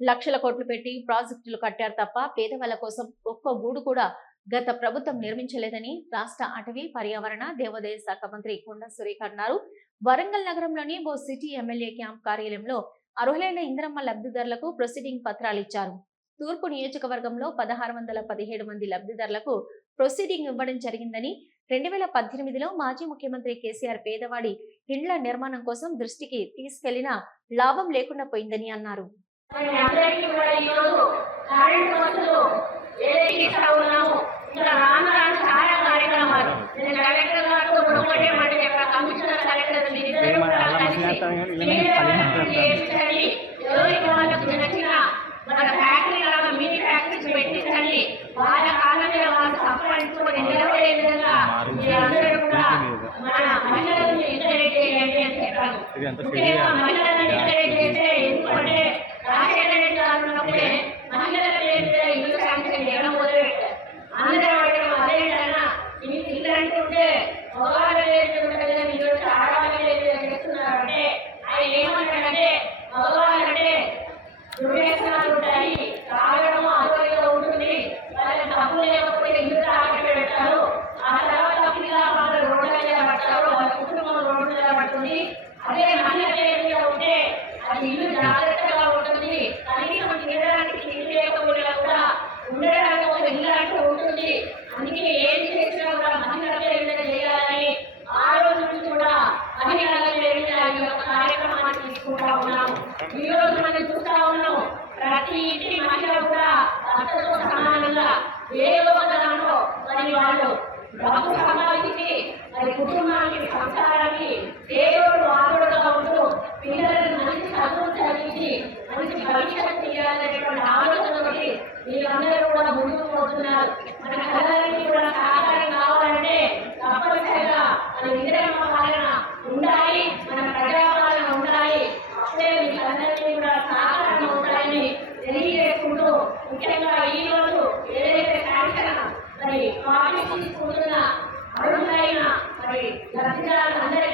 లక్షల కోట్లు పెట్టి ప్రాజెక్టులు కట్టారు తప్ప పేదవాళ్ల కోసం ఒక్క గూడు కూడా గత ప్రభుత్వం నిర్మించలేదని రాష్ట్ర అటవీ పర్యావరణ దేవాదాయ శాఖ మంత్రి కొండ సురేఖ అన్నారు. వరంగల్ నగరంలోని ఓ సిటీ ఎమ్మెల్యే క్యాంప్ కార్యాలయంలో అర్హులైన ఇందిరమ్మ లబ్ధిదారులకు ప్రొసీడింగ్ పత్రాలు ఇచ్చారు. తూర్పు నియోజకవర్గంలో 1617 మంది లబ్ధిదారులకు ప్రొసీడింగ్ ఇవ్వడం జరిగిందని, 2018లో మాజీ ముఖ్యమంత్రి కేసీఆర్ పేదవాడి ఇండ్ల నిర్మాణం కోసం దృష్టికి తీసుకెళ్లినా లాభం లేకుండా పోయిందని అన్నారు. వాళ్ళ కాళ్ళ మీద వాళ్ళు సంపాదించుకొని నిలబడే విధంగా మీరందరూ కూడా మన మహిళలను ఎంకరేజ్ చేయండి అని చెప్పాను. ముఖ్యంగా మహిళలను ఎంకరేజ్ చేస్తే ఎందుకంటే రాజశేఖర రెడ్డి గారు ఉన్నప్పుడే మహిళల పేరు మీద ఇల్లు శాంక్షన్ చేయడం మొదలుపెట్టారు. అందరూ అడగడం అదేంటన్నా మీకు ఇల్లు అంటుంటే మగవాళ్ళ పేరు మీద ఉంటుంది కదా, మీరు ఆడవాళ్ళ పేరు మీద చేస్తున్నారు అంటే ఆయన ఏమంటాడంటే మగవాళ్ళంటే దుర్వ్యసనాలు ఉంటాయి, తాగడం ఆరోగ్యంగా ఉంటుంది, వాళ్ళకి తప్పు లేకపోతే ఇల్లు తాకట్టు పెడతారు, ఆ తర్వాత పిల్ల వాళ్ళు రోడ్ల మీద పడతారు, వాళ్ళ కుటుంబం రోడ్డు మీద పడుతుంది. అదే మహిళ పేరు మీద ఉంటే అది ఇల్లు జాగ్రత్తగా ఉంటుంది, కనీసం తినడానికి తిండి లేకపోయినా కూడా ఉండడానికి ఒక ఇల్లు అంటూ ఉంటుంది. అందుకే ఏం చేసినా కూడా మహిళల పేరు మీద చేయాలని ఆ రోజు నుంచి కూడా మహిళల పేరు మీద ఈ యొక్క కార్యక్రమాన్ని తీసుకుంటా ఉన్నాము. ఈ రోజు మనం చూస్తా ఉన్నాం, ప్రతి ఇంటి మహిళ కూడా భర్తతో సమానంగా ఏదో ఒక దాంట్లో మరి వాళ్ళు డబ్బు సంపాదించి మరి కుటుంబానికి సంసారానికి ఏదో ఆదోడుగా ఉంటూ పిల్లలను మంచి చదువు చదివించి మంచి భవిష్యత్తు చేయాలనేటువంటి ఆలోచనతోటి వీళ్ళందరూ కూడా ముందుకు పోతున్నారు. మన కళలన్నీ కూడా సాకారం కావాలంటే తప్పనిసరిగా మన ఇందిరమ్మ పాలన ఉండాలి, మన ప్రజాపాలన ఉండాలి. అప్పుడే వీళ్ళందరినీ కూడా సాకారం అవుతాయని తెలియజేసుకుంటూ, ముఖ్యంగా ఈ రోజు ఏదైతే శాంక్షన్ మరి పార్టీ తీసుకుంటున్న అర్హులైన మరి లబ్ధిదారులందరూ